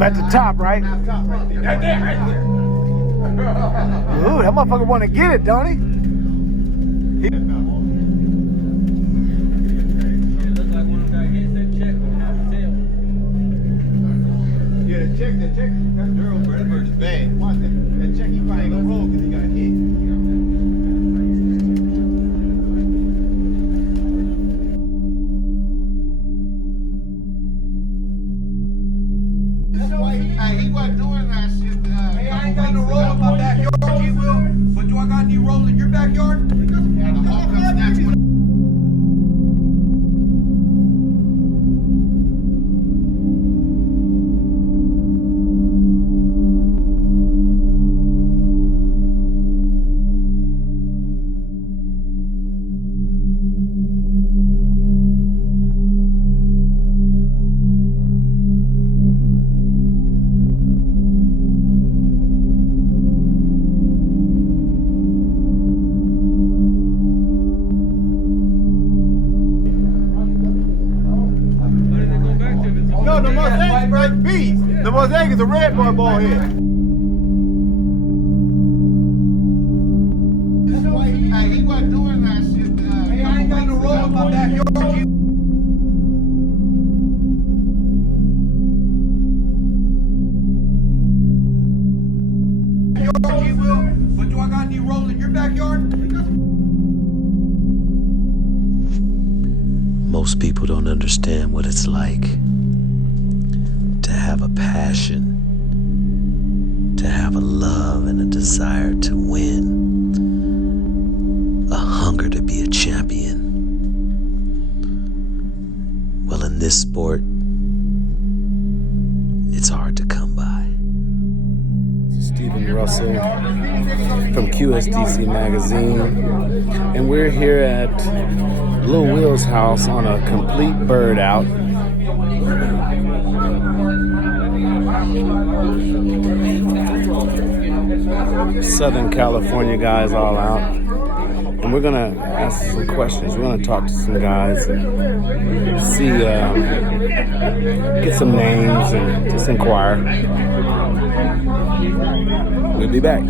I'm at the top, right? Top right there. Right there, right there. Ooh, that motherfucker want to get it, don't he? It looks like one of them got hit. That check on his tail. Yeah, the check, that girl, bro, that bird's bad. Watch that. That check, he probably ain't gonna roll because he got hit. Hey, he wasn't doing that shit. Hey, I ain't got no roll in my backyard, you will. But do I got any roll in your backyard? No, the mosaic is like bees. The mosaic is a red ball head. Hey, he wasn't doing that shit. Hey, I ain't got no roll in my backyard, you. You will. But do I got any roll in your backyard? Most people don't understand what it's like to have a passion, to have a love and a desire to win, a hunger to be a champion. Well, in this sport, it's hard to come by. Stephen Russell from QSDC magazine, and we're here at Lil Will's house on a complete bird out. Southern California guys all out, and we're gonna ask some questions. We're gonna talk to some guys and see, get some names and just inquire. We'll be back.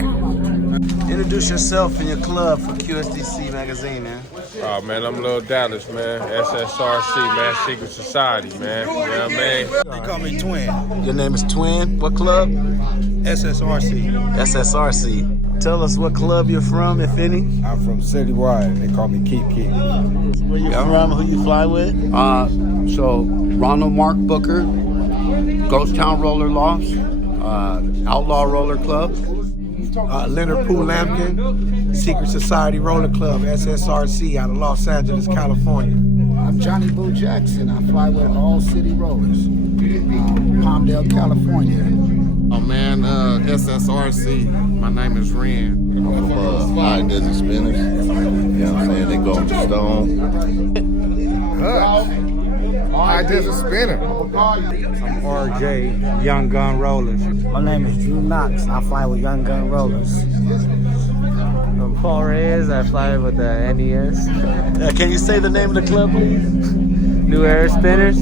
Introduce yourself and your club for QSDC magazine, man. Oh man, I'm Lil Dallas, man. SSRC, man. Secret Society, man. You know what I mean? They call me Twin. Your name is Twin. What club? SSRC. SSRC. Tell us what club you're from, if any. I'm from Citywide. They call me Keep. Where you from? Who you fly with? So Ronald Mark Booker, Ghost Town Roller Lofts, Outlaw Roller Club. Leonard Pooh Lampkin, Secret Society Roller Club, SSRC out of Los Angeles, California. I'm Johnny Boo Jackson. I fly with All City Rollers, Palmdale, California. Oh man, SSRC. My name is Ren. I'm from High Desert Spinners. You know what I'm saying? They go to Stone. High Desert Spinner. I'm RJ, Young Gun Rollers. My name is Drew Knox. I fly with Young Gun Rollers. I'm Paul Reyes. I fly with the NES. Can you say the name of the club, please? New Era Spinners.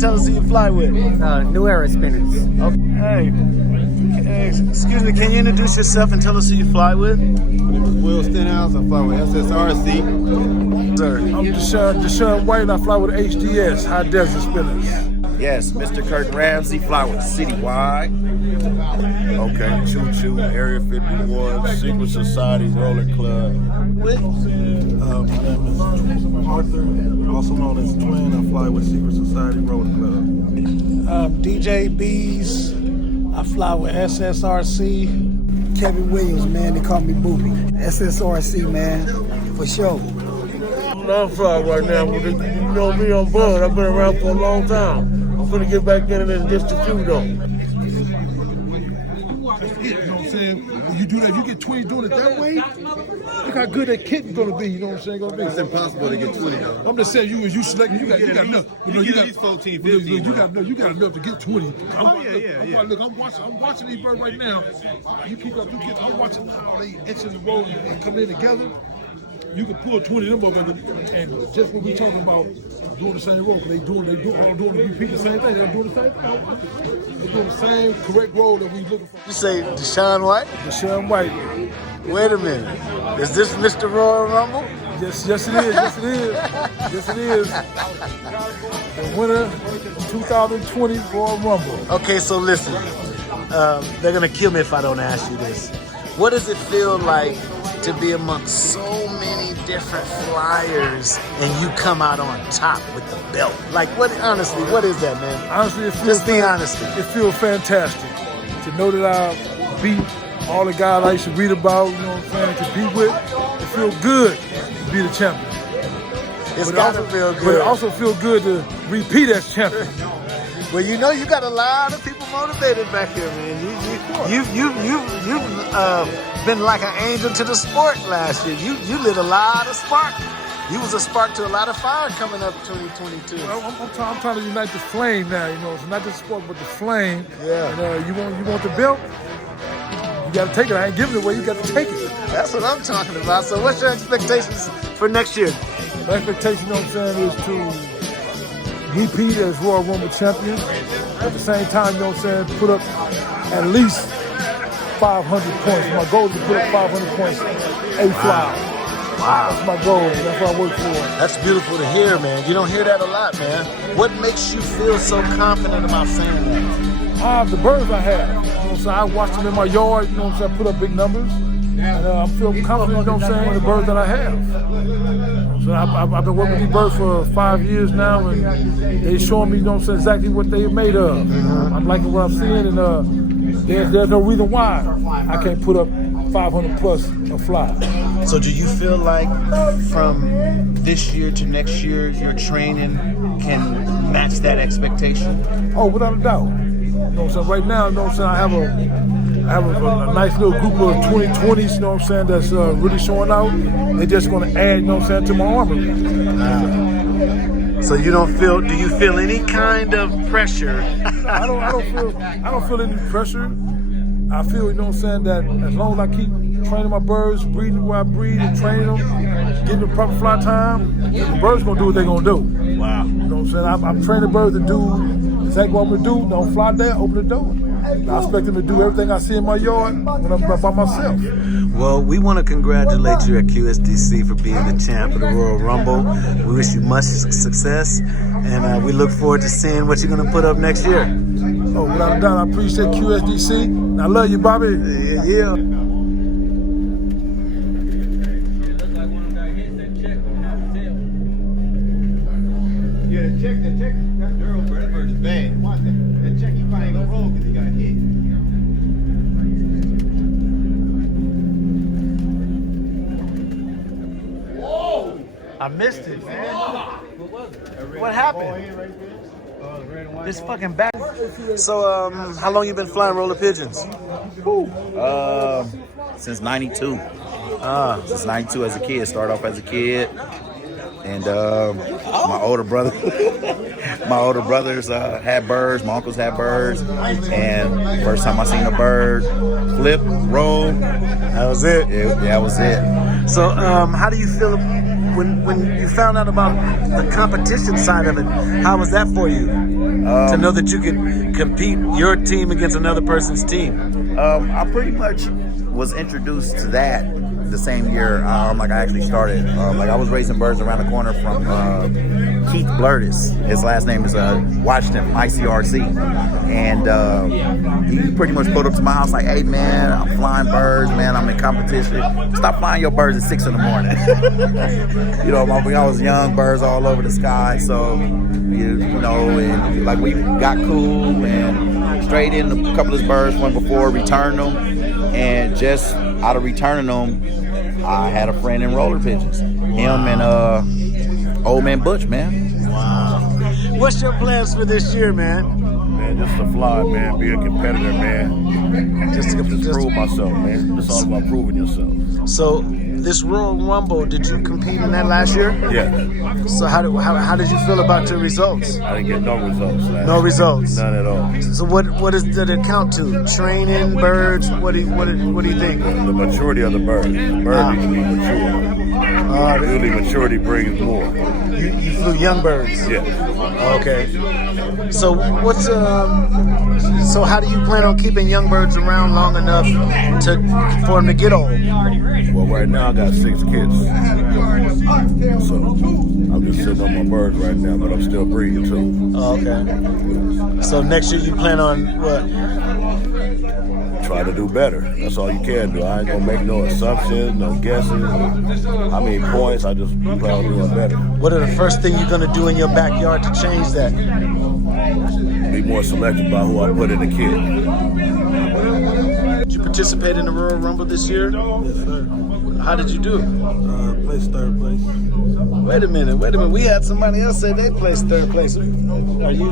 Tell us who you fly with. New Era Spinners. Okay. Hey, excuse me, can you introduce yourself and tell us who you fly with? My name is Will Stenhouse. I fly with SSRC. Sir. I'm Deshaun White. I fly with HDS, High Desert Spinners. Yes, Mr. Kurt Ramsey, fly with Citywide. Okay, Choo Choo, Area 51, Secret Society Roller Club. My name is Arthur, also known as Twin. I fly with Secret Society Roller Club. DJ B's. I fly with SSRC. Kevin Williams, man, they call me Booby. SSRC, man, for sure. I'm flying right now. You know me, I'm Bud. I've been around for a long time. I'm gonna get back in and just a few though. You know what I'm saying? When you do that, you get 20 doing it that way. Look how good that kitten's gonna be. You know what I'm saying? It's impossible to get 20 though. I'm just saying, you selecting, you got enough. You get at least 14, 15. You got enough to get 20. Yeah. Look, I'm watching these birds right now. You keep up, I'm watching how they enter the road and come in together. You can pull 20 of them over, and just what we talking about, doing the same role. Cause they doing repeat the same thing. They're doing the same thing. They're doing the same correct role that we looking for. You say Deshaun what? Deshaun White. Wait a minute. Is this Mr. Royal Rumble? Yes, it is. Yes, it is. Yes, it is. The winner of 2020 Royal Rumble. Okay, so listen. They're gonna kill me if I don't ask you this. What does it feel like to be amongst so many different flyers and you come out on top with the belt? Like, what? Honestly, what is that, man? Honestly, it feels just be honest. It feels fantastic to know that I beat all the guys I used to read about. You know what I'm saying? To be with, it feels good to be the champion. It's gotta feel good. But it also feels good to repeat as champion. Well, you know, you got a lot of people motivated back here, man. You've been like an angel to the sport last year. You lit a lot of spark. You was a spark to a lot of fire coming up 2022. I'm trying to unite the flame now. You know, it's not just sport, but the flame. Yeah. And you want the belt? You got to take it. I ain't giving it away. You got to take it. That's what I'm talking about. So, what's your expectations for next year? My expectation, you know what I'm saying, is to repeat as Royal Rumble champion. At the same time, you know what I'm saying, put up at least 500 points. My goal is to put up 500 points a fly. Wow. That's my goal. That's what I work for. That's beautiful to hear, man. You don't hear that a lot, man. What makes you feel so confident about saying that? The birds I have. You know what I'm saying? I watch them in my yard. You know what I'm saying? I put up big numbers. And I'm feeling confident, you know what I'm saying, in the birds that I have. So I've been working with these birds for 5 years now, and they showing me, you know what I'm saying, exactly what they're made of. I'm liking what I'm seeing, and there's no reason why I can't put up 500 plus a fly. So do you feel like from this year to next year, your training can match that expectation? Oh, without a doubt. You know what I'm saying? Right now, you know what I'm saying, I have a nice little group of 2020s, you know what I'm saying, that's really showing out. They're just going to add, you know what I'm saying, to my armory. So you don't feel, do you feel any kind of pressure? I don't feel any pressure. I feel, you know what I'm saying, that as long as I keep training my birds, breeding where I breed and training them, giving them proper fly time, the birds going to do what they're going to do. Wow. You know what I'm saying? I'm training the birds to do exactly what I'm going to do. Don't fly there, open the door. I expect them to do everything I see in my yard when I'm by myself. Well, we want to congratulate you at QSDC for being the champ of the Royal Rumble. We wish you much success, and we look forward to seeing what you're going to put up next year. Oh, without a doubt, I appreciate QSDC. I love you, Bobby. Yeah. Yeah, the check, that girl, bro, that bird is bad. Watch that. That check, he probably ain't gonna roll because he got hit. Whoa! I missed it, man. What happened? This fucking back. So, how long you been flying roller pigeons? Since 92. Since 92 as a kid. Started off as a kid. And my older brother, my older brothers had birds. My uncles had birds. And first time I seen a bird flip, roll, that was it. That was it. So, how do you feel when you found out about the competition side of it? How was that for you to know that you could compete your team against another person's team? I pretty much was introduced to that the same year like I actually started. Like I was raising birds around the corner from Keith Blurtis. His last name is Washington, ICRC. And he pretty much pulled up to my house like, hey man, I'm flying birds, man, I'm in competition. Stop flying your birds at 6 in the morning. You know, when I was young, birds all over the sky. So, you know, and like we got cool and straight in a couple of his birds went before, returned them. And just out of returning them, I had a friend in roller pigeons. Him and old man Butch, man. Wow. What's your plans for this year, man? Man, man. Just to fly, man. Be a competitor, man. Just prove myself, man. It's all about proving yourself. So this Royal Rumble, did you compete in that last year? Yeah. So how did you feel about your results? I didn't get no results last No year. results. None at all. So what did it count to? Training, birds? What do you think? The maturity of the bird. The bird needs to be mature. Usually maturity brings more. You flew young birds. Yeah. Okay. So what's so how do you plan on keeping young birds around long enough for them to get old? Well, right now I got 6 kids. So I'm just sitting on my birds right now, but I'm still breeding too. Oh, okay. So next year you plan on what? Try to do better. That's all you can do. I ain't gonna make no assumptions, no guesses. How many points? I just plan on doing better. What are the first thing you're gonna do in your backyard to change that? Be more selective about who I put in the kid. Did you participate in the Royal Rumble this year? Yes, sir. How did you do? Placed third place. Wait a minute. We had somebody else say they placed third place. Are you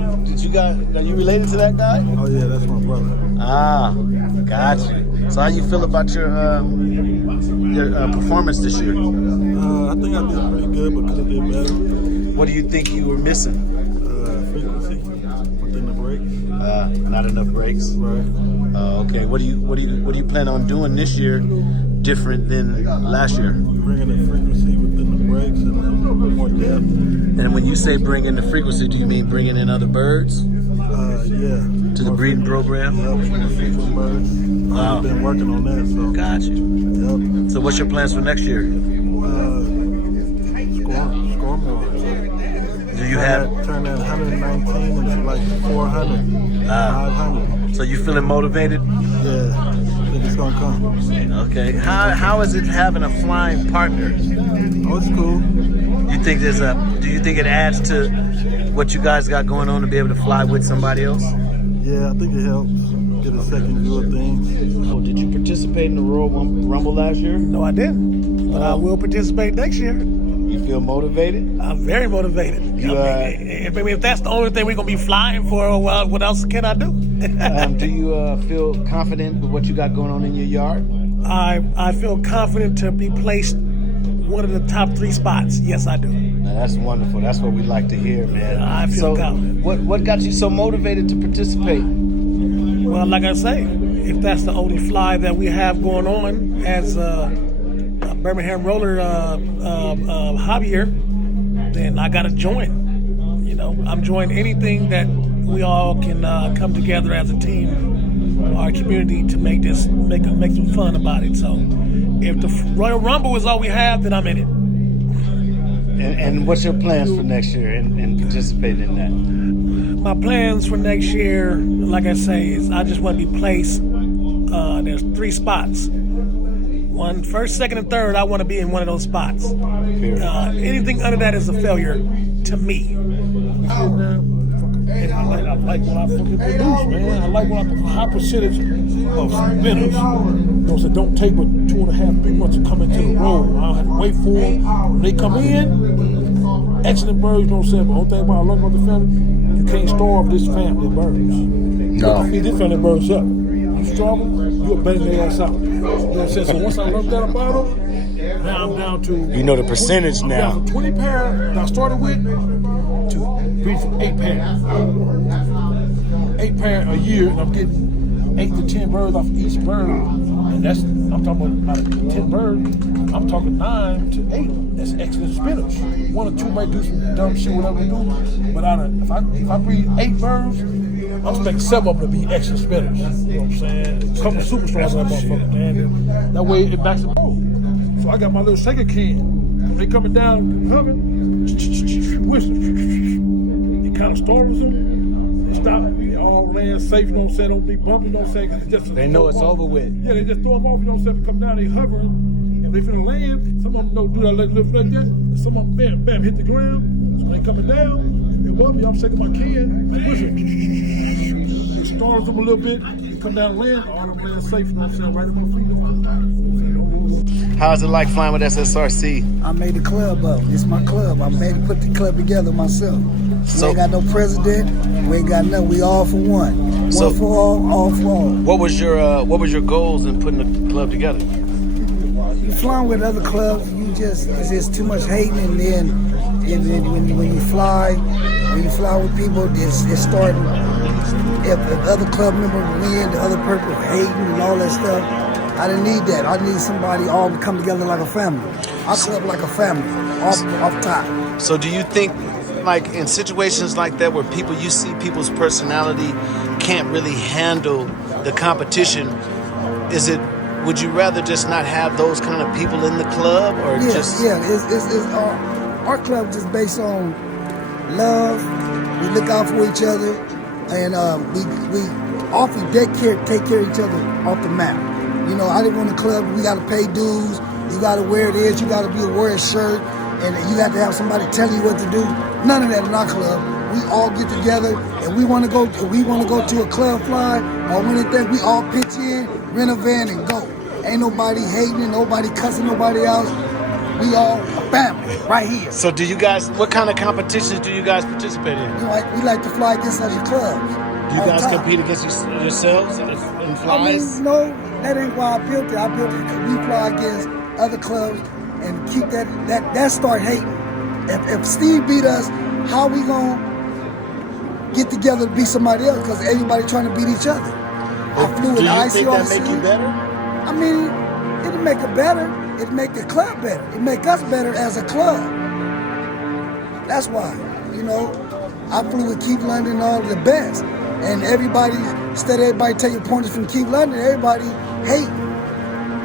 related to that guy? Oh yeah, that's my brother. Ah, got you. So how you feel about your performance this year? I think I did pretty good, but could have did better. What do you think you were missing? Frequency within the brakes. Not enough brakes. Right. Okay. What do you plan on doing this year different than last year? Bringing the frequency within the brakes and more depth. And when you say bring in the frequency, do you mean bringing in other birds? Yeah. To the breeding program? Yep, birds. Wow. I've been working on that, so. Got you. Yep. So what's your plans for next year? Score more. Do you have turn that 119 into like 400, 500. So you feeling motivated? Yeah, I think it's gonna come. Okay. How is it having a flying partner? Oh, it's cool. Do you think it adds to what you guys got going on to be able to fly with somebody else? Yeah, I think it helps. Get a second view of things. Oh, did you participate in the Royal Rumble last year? No, I didn't. But I will participate next year. You feel motivated? I'm very motivated. If that's the only thing we're going to be flying for, well, what else can I do? Do you feel confident with what you got going on in your yard? I feel confident to be placed one of the top 3 spots. Yes, I do. Now, that's wonderful. That's what we like to hear, man. I feel confident. What got you so motivated to participate? Well, like I say, if that's the only fly that we have going on as a Birmingham roller hobbyer, then I got to join. You know, I'm joining anything that we all can come together as a team, our community, to make some fun about it. So if the Royal Rumble is all we have, then I'm in it. And what's your plans for next year and participating in that? My plans for next year, like I say, is I just want to be placed. There's 3 spots. 1, first, second, and third. I want to be in one of those spots. Anything under that is a failure to me. I like what I fucking produce, man. I like what high percentage of spinners. So don't take but 2.5, 3 months to come into the road. I don't have to wait for them. When they come in, excellent birds, you know what I'm saying? But the whole thing about I love about the family, you can't starve this family of birds. No. You feed this family of birds up. You starve them, you'll bang their ass out. You know what I'm saying? So once I learned that about them, now I'm down to... You know the percentage now. From 20 pairs that I started with to breed from 8 pairs. 8 pairs a year, and I'm getting 8 to 10 birds off each bird. And that's, I'm talking about 10 birds, I'm talking 9 to 8. That's excellent spinners. 1 or 2 might do some dumb shit, whatever they do. But if I breed 8 birds, I'm expecting 7 of them to be excellent spinners. You know what I'm saying? A couple of superstars on that motherfucker, man. That way it backs the road. So I got my little shaker can. They coming down, humming, whistling. It kind of startles them. They stop. They all land safe, you know what I'm saying? Don't be bumping, you know what I'm saying? Cause it's just they know it's over with. Yeah, they just throw them off, you know what I'm saying? They come down, they hovering. If they finna land, some of them don't do that lift like that. Some of them, bam, bam, hit the ground. So they coming down, they above me, I'm shaking my can, I'm whistling. It startles them a little bit. They come down and land, all them land safe, you know what I'm saying? Right in my feet, you know what I'm saying? How's it like flying with SSRC? I made the club up. It's my club. I made to put the club together myself. We ain't got no president. We ain't got nothing. We all for one. One for all for all. What was your goals in putting the club together? You flying with other clubs, it's just too much hating, and then when you fly with people, it's starting. If other club member win, the other person hating and all that stuff. I didn't need that. I need somebody all to come together like a family. I club like a family, off top. So do you think, like in situations like that where you see people's personality can't really handle the competition, would you rather just not have those kind of people in the club, or our club just based on love. We look out for each other, and we take care of each other off the map. You know, I didn't want a club. We got to pay dues. You got to wear this. You got to wear a shirt, and you got to have somebody tell you what to do. None of that in our club. We all get together, and we want to go to a club fly or anything. We all pitch in, rent a van, and go. Ain't nobody hating, nobody cussing nobody else. We all a family right here. So what kind of competitions do you guys participate in? We like to fly against other clubs. Do you guys compete against yourselves in flies? No, that ain't why I built it. I built it because we fly against other clubs and keep that start hating. If Steve beat us, how we gonna get together to beat somebody else? Because everybody trying to beat each other. I flew with ICRC. Do you think that make you better? I mean, it'll make it better. It'll make the club better. It'll make us better as a club. That's why, I flew with Keith London and all of the best. And everybody taking pointers from Keith London, everybody hate.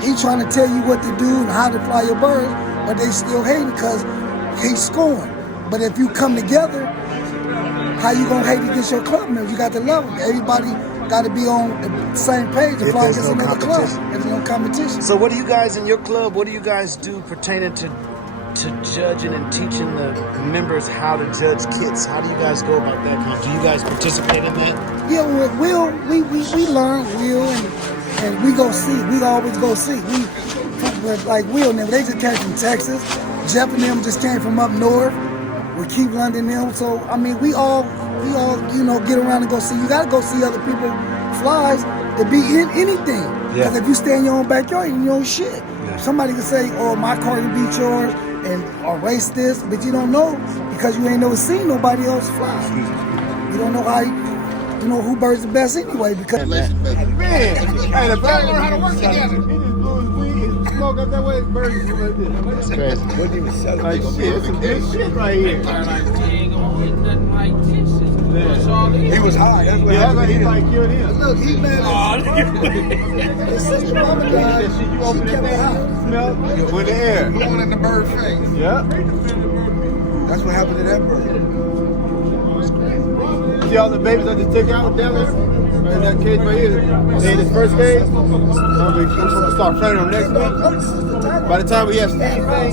He trying to tell you what to do and how to fly your birds, but they still hating because he's scoring. But if you come together, how you gonna hate against your club members? You got to love them. Everybody got to be on the same page to fly against another club. There's no competition. So what do you guys in your club, what do you guys do pertaining to judging and teaching the members how to judge kits? How do you guys go about that? Do you guys participate in that? Yeah, we learn, and we go see. We always go see. Like Will and them, they just came from Texas. Jeff and them just came from up north. We keep London them. So I mean, we all get around and go see. You gotta go see other people flies to be in anything. Because if you stay in your own backyard, you know shit. Yeah. Somebody can say, "Oh, my car can beat yours," or race this, but you don't know because you ain't never seen nobody else fly. You don't know who birds the best anyway. Because hey, the birds learn how to work together. He just blew his weed and smoke up that way. His birds is like this. That's crazy. What even sell? Like shit, it's some good shit right here. He was high. That's what happened. He like killed him. Look, he mad. His sister mama died. She kept it out. Smell with the air. Blowing in the bird face. Yeah. That's what happened to that bird. See all the babies I just took out of Dallas? In that cage right here. In his first cage. I'm gonna start training him next week. By the time we have Steve Fang,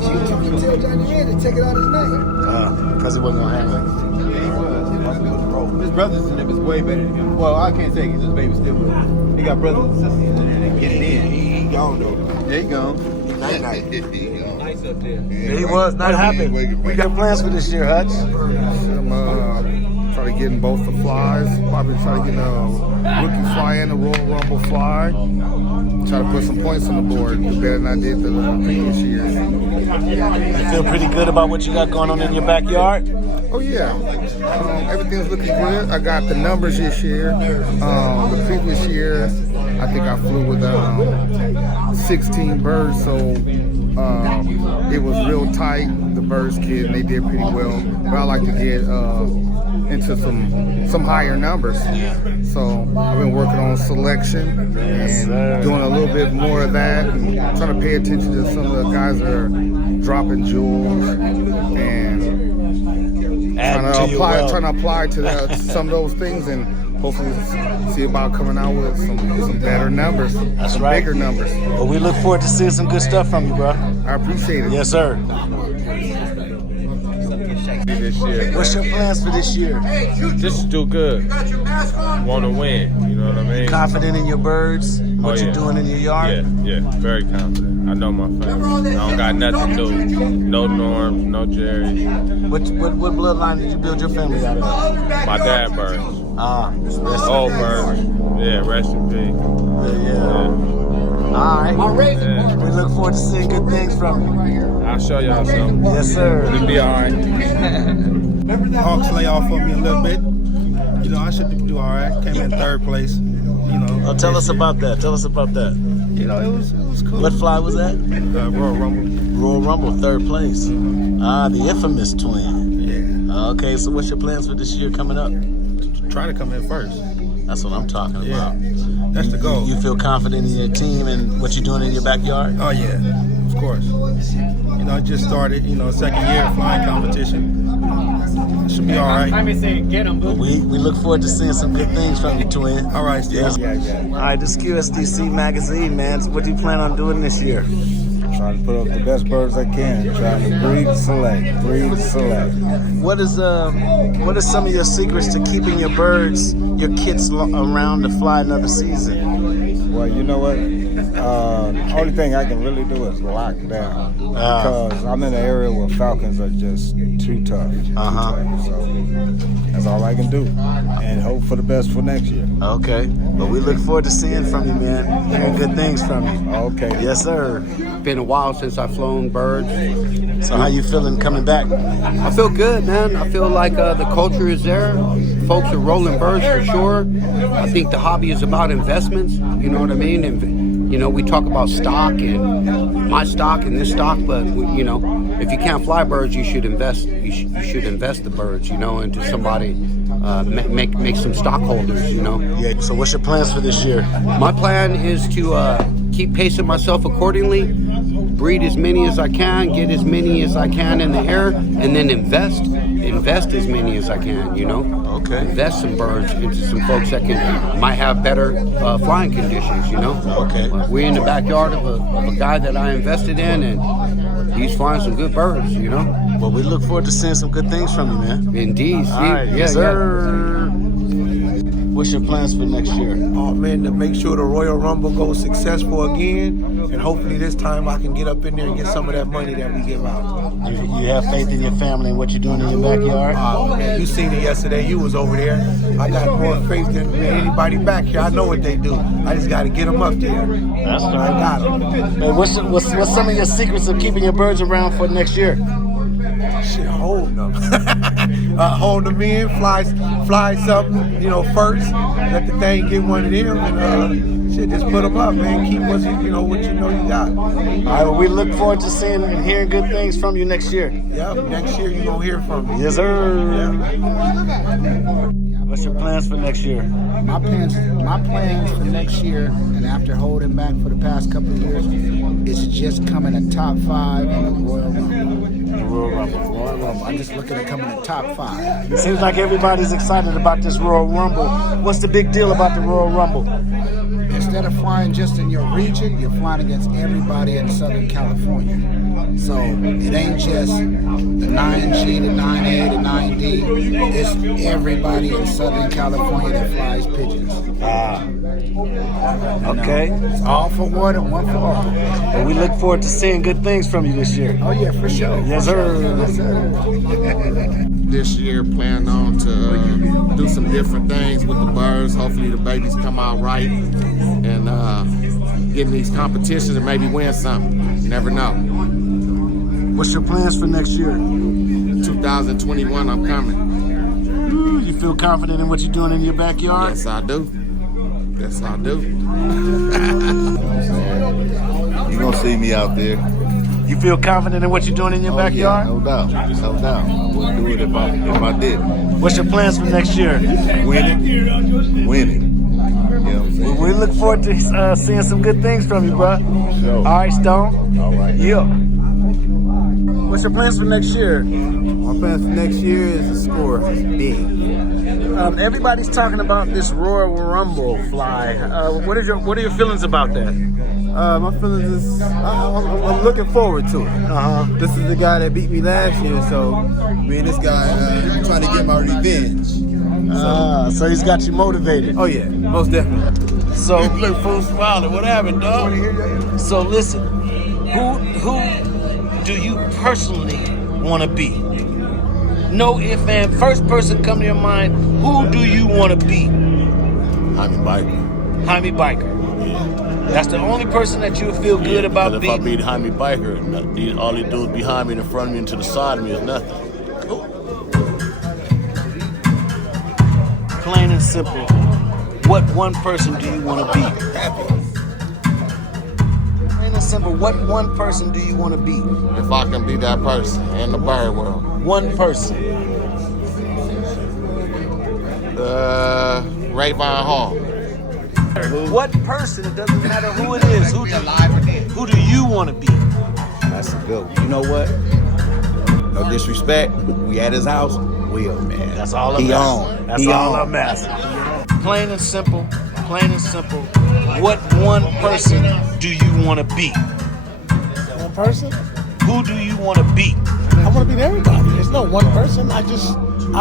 she took him to Johnny in and take it out his name. Because he wasn't gonna handle it. His brothers and them is way better than him. Well, I can't say he's his baby still, but he got brothers and sisters in there that get it in. He gone though. There you go. Night. Nice up there. Yeah, he was. What happened? We got plans for this year, Hutch. Try to get in both the flies. Probably try to get a rookie fly and a Royal Rumble fly. Try to put some points on the board. Better than I did the previous years. You feel pretty good about what you got going on in your backyard? Oh yeah, everything's looking good. I got the numbers this year. The previous year, I think I flew with 16 birds, so it was real tight. The birds kid, and they did pretty well. But I like to get into some higher numbers. So I've been working on selection and doing a little bit more of that, and trying to pay attention to some of the guys that are dropping jewels and trying to apply to some of those things, and hopefully see about coming out with some better numbers, bigger numbers. Well, we look forward to seeing some good stuff from you, bro. I appreciate it. Yes, sir. this year. What's your plans for this year? Just do good. Want to win, you know what I mean? Confident in your birds? What you're doing in your yard? Yeah, very confident. I know my family. I don't got nothing to do. No Norms, no Jerry. What bloodline did you build your family out of? My dad birds. Old birds. Yeah, rest in peace. Yeah. All right. Yeah. We look forward to seeing good things from you. I'll show y'all something. Yes, sir. It'll be all right. Hawks lay off on me a little bit. You know, I should do all right. Came in third place. You know. Oh, tell us about that. Tell us about that. You know, it was cool. What fly was that? Royal Rumble. Royal Rumble, third place. The infamous twin. Yeah. Okay, so what's your plans for this year coming up? Try to come in first. That's what I'm talking about. That's the goal. You feel confident in your team and what you're doing in your backyard? Oh, yeah. Of course. You know, I just started, you know, second year of flying competition. Should be all right. Let me say, get them, boo. We look forward to seeing some good things from you, twin. All right, Steve. Yeah. All right, this QSDC magazine, man. So what do you plan on doing this year? Trying to put up the best birds I can. Trying to breed and select. What is some of your secrets to keeping your birds, your kits around to fly another season? Well, you know what? The only thing I can really do is lock down because I'm in an area where falcons are just too tough. So that's all I can do, and hope for the best for next year. Okay, but we look forward to seeing from you, man. Hearing good things from you. Okay. Yes, sir. Been a while since I've flown birds. So how you feeling coming back? I feel good, man. I feel like the culture is there. Folks are rolling birds for sure. I think the hobby is about investments. You know what I mean? And you know, we talk about stock and my stock and this stock, but you know, if you can't fly birds, you should invest. You should invest the birds, you know, into somebody. Make some stockholders, you know. Yeah. So what's your plans for this year? My plan is to keep pacing myself accordingly, breed as many as I can, get as many as I can in the air, and then invest as many as I can, you know. Okay. Invest some birds into some folks that might have better flying conditions, you know. Okay. We're in the backyard of a guy that I invested in, and he's flying some good birds, you know. Well, we look forward to seeing some good things from you, man. Indeed. All right. Yes, sir. What's your plans for next year? Oh man, to make sure the Royal Rumble goes successful again, and hopefully this time I can get up in there and get some of that money that we give out. You have faith in your family and what you're doing in your backyard? Man, you seen it yesterday. You was over there. I got more faith than anybody back here. I know what they do. I just got to get them up there. That's right. I got them. Hey, what's some of your secrets of keeping your birds around for next year? Shit, hold them. Hold them in, fly something, you know, first. Let the thing get one of them, and shit, just put them up, man. Keep what you know you got. All right, well, we look forward to seeing and hearing good things from you next year. Yep, next year you're gonna hear from me. Yes, sir. What's your plans for next year? My plans for next year, and after holding back for the past couple of years, is just coming a top 5 in the Royal Rumble. Royal Rumble. I'm just looking at coming in top 5. It seems like everybody's excited about this Royal Rumble. What's the big deal about the Royal Rumble? Instead of flying just in your region, you're flying against everybody in Southern California. So it ain't just the 9G, the 9A, the 9D. It's everybody in Southern California that flies pigeons. Okay. It's all for one and one for all. Well, we look forward to seeing good things from you this year. Oh yeah, for sure. Yes, sir. Yes, sir. This year, plan on to do some different things with the birds. Hopefully the babies come out right and get in these competitions and maybe win something. You never know. What's your plans for next year? 2021, I'm coming. You feel confident in what you're doing in your backyard? Yes, I do. Yes, I do. You're going to see me out there. You feel confident in what you're doing in your backyard? Yeah, no doubt. No doubt. I wouldn't do it if I didn't. What's your plans for next year? Winning. You know what I'm saying? We look forward to seeing some good things from you, bro. Sure. All right, Stone. All right. Yeah. What's your plans for next year? My plans for next year is to score big. Everybody's talking about this Royal Rumble fly. What are your feelings about that? My feelings is I'm looking forward to it. This is the guy that beat me last year, so me and this guy trying to get my revenge. So he's got you motivated. Oh yeah, most definitely. So look full smiling. What happened, dog? So listen, who do you personally want to be? No ifs, and first person come to your mind. Who do you want to be? Jaime Biker. Jaime Biker. That's the only person that you feel good about being. If I beat Jaime Biker, all he do is behind me, in front of me, and to the side of me is nothing. Plain and simple. What one person do you want to be? Happy. Plain and simple. What one person do you want to be? If I can be that person in the bird world. One person. Rayvon Hall. What person? It doesn't matter who it is. Who do you want to be? That's a good one. You know what? No disrespect. We at his house. Will, man. That's all I'm asking. That's all I'm asking. Plain and simple. Plain and simple. What one person do you want to be? One person? Who do you want to be? I want to beat everybody. There's no one person. I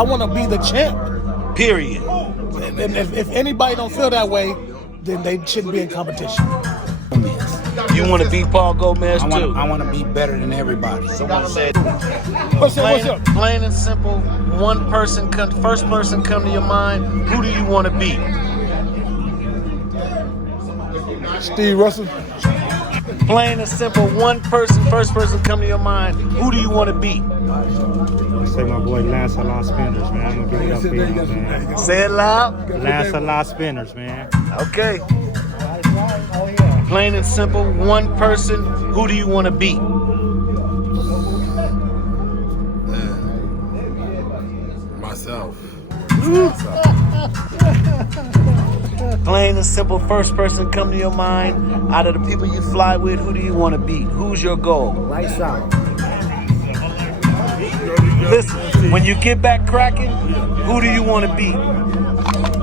want to be the champ. Period. And if anybody don't feel that way, then they shouldn't be in competition. You want to beat Paul Gomez too? I want to be better than everybody. Someone said. What's up? Plain and simple. One person, first person come to your mind. Who do you want to be? Steve Russell. Plain and simple. One person, first person come to your mind. Who do you want to be? Say my boy Lancelot Spinners, man. I'm gonna give it up for you, man. Say it loud. Lancelot Spinners, man. Okay. Plain and simple. One person. Who do you want to be? Myself. Plain and simple. First person come to your mind. Out of the people you fly with, who do you want to be? Who's your goal? Lights out. Listen, when you get back cracking, who do you want to be?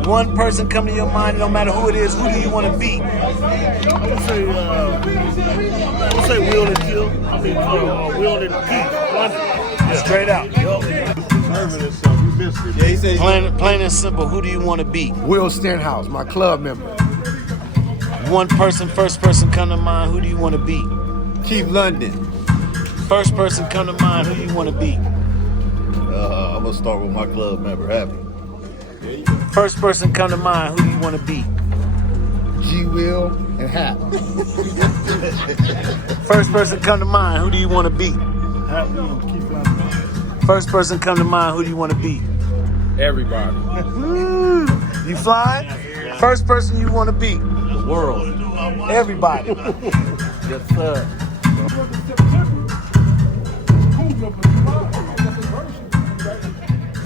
One person come to your mind, no matter who it is, who do you want to be? I'm gonna say Will and Kill. Will and Keith. Straight out. Yeah, he said Plain and simple, who do you want to be? Will Stenhouse, my club member. One person, first person come to mind, who do you want to be? Keith London. First person come to mind, who do you want to be? I'm gonna start with my club member, Happy. First person come to mind, who do you want to be? G. Will and Hap. First person come to mind, who do you want to be? First person come to mind, who do you want to be? Everybody. You fly? First person you want to be? The world. Everybody. Yes, sir.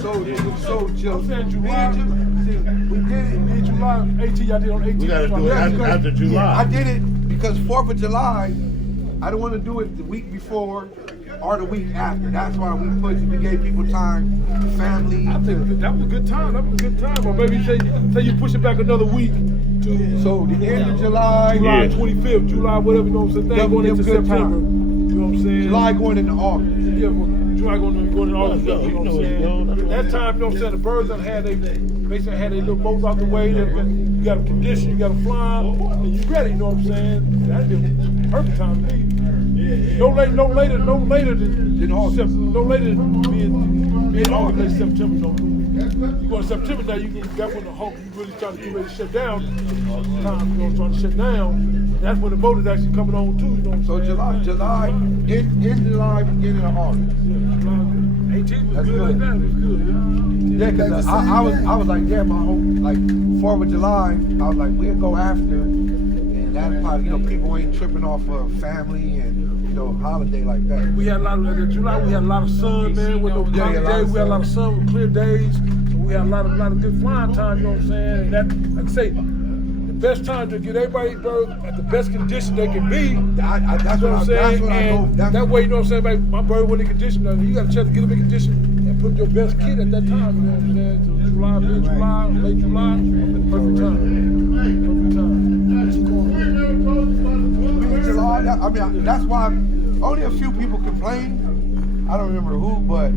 So Jim, me and we did it in July 18. I did on 18. We gotta do it after July. I did it because 4th of July, I don't want to do it the week before or the week after. That's why we gave people time, family. I think that was a good time. Or maybe say you push it back another week to so the end of July, July 25th, July whatever, you know what I'm saying? Going into September. You know what I'm saying? July going into August. Yeah, July going into August. You know what I'm saying? That time, you know what I'm saying? The birds done had basically had their little boats out the way. You got to condition, you got to fly, and you ready. You know what I'm saying? That'd be a perfect time to be. No later than August. No later than mid-August, late September. No. You go to September now, that's when the Hulk really trying to get ready to shut down. Trying to shut down. That's when the motor's actually coming on too. You know what I'm saying? July, in July, beginning of August. Yeah, 18 was That's good. good. That was good. Yeah, because I was like, yeah, my whole, like, 4th of July, I was like, we'll go after. And that's probably, people ain't tripping off of family and, holiday like that. We had a lot of, July, we had a lot of sun, man, with no cloudy days. We had a lot of sun with clear days. So we had a lot of good flying time, you know what I'm saying? And that, like I say, the best time to get everybody bird at the best condition they can be. That's what I'm saying. That way, you know what I'm saying? My bird wasn't in condition. You got a chance to get them in condition and put your best kid at that time, you know what I'm saying? So July, mid-July, late July, perfect time. Perfect time. I mean, that's why only a few people complained. I don't remember who, but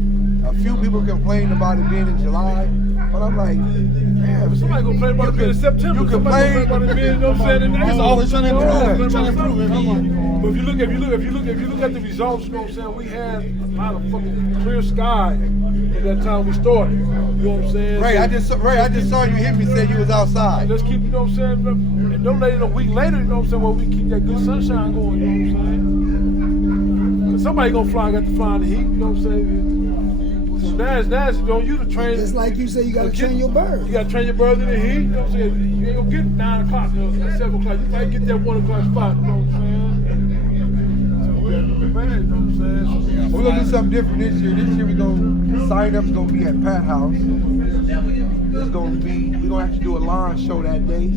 a few people complained about it being in July. But I'm like, man, somebody gonna complain about it being in September. You complain about it being, you know what I'm saying? It's always trying to improve. Trying to improve every year. But if you look at the results, you know what I'm saying? We had a lot of fucking clear sky at that time we started. You know what I'm saying? Ray, I just saw you hit me, said you was outside. Let's keep, you know what I'm saying? And don't let it a week later, you know what I'm saying? Well, we keep that good sunshine going, you know what I'm saying? Somebody gonna fly, got to fly in the heat, you know what I'm saying? So now it's on you to train. It's like you say, you gotta train your bird. You gotta train your bird in the heat, you know what I'm saying? You ain't gonna get 9 o'clock, you know, at 7 o'clock. You might get that 1 o'clock spot, you know what I'm saying? So we gotta be prepared, you know what I'm saying? We're gonna do something different this year. This year we're gonna sign up's gonna be at Pat House. It's gonna be, we're gonna have to do a lawn show that day.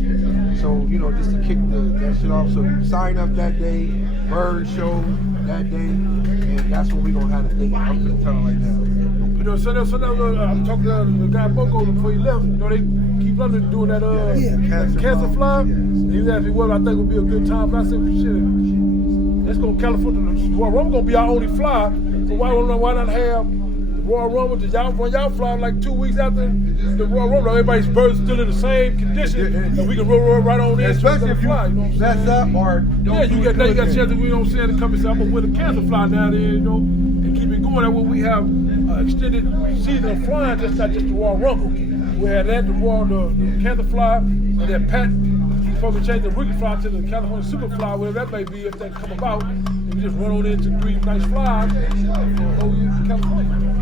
So, you know, just to kick that shit off. So you sign up that day, bird show that day, and that's when we're gonna have the date. I'm gonna tell them right now. You know, so I'm talking to the guy Boko before he left. You know, they keep London doing that cancer fly. He was asking me what I think would be a good time. But I said, shit, let's go to California. Royal Rumble gonna be our only fly. So why not have the Royal Rumble? When y'all fly like 2 weeks after the Royal Rumble, everybody's birds still in the same condition, and we can roll right on in. Especially if you fly, you know what I'm mess up or don't you got a chance to, you know what I'm saying, to come and say, I'm gonna win a cancer fly down there, you know, and keep it going. That way we have extended season of flying, just not just the Royal Rumble. We had that, the cancer fly, and then Pat, before we change the rookie fly to the California Super Fly, whatever that may be, if that come about, and we just run on into 3 nice flies for whole year in California.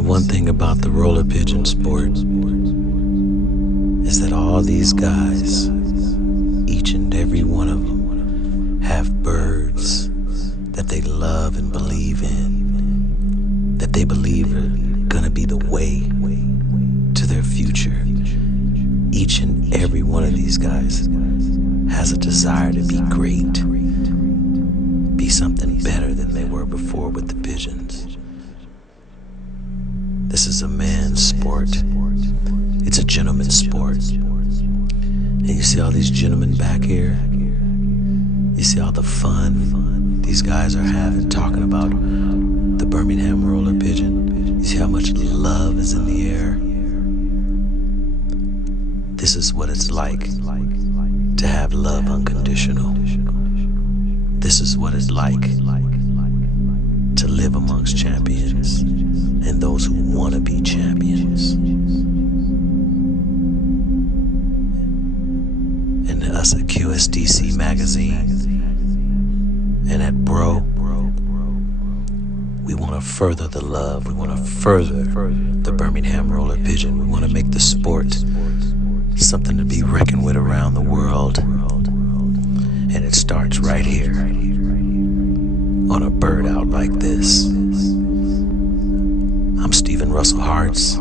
One thing about the roller pigeon sport is that all these guys, each and every one of them, have birds that they love and believe in, that they believe are gonna be the way to their future. Each and every one of these guys has a desire to be great, be something better than they were before with the pigeons. This is a man's sport. It's a gentleman's sport. And you see all these gentlemen back here? You see all the fun these guys are having, talking about the Birmingham roller pigeon? You see how much love is in the air? This is what it's like to have love unconditional. This is what it's like to live amongst champions and those who want to be champions. And us at QSDC magazine and at Bro, we want to further the love. We want to further the Birmingham roller pigeon. We want to make the sport something to be reckoned with around the world. And it starts right here on a bird out like this. I'm Russell Harts.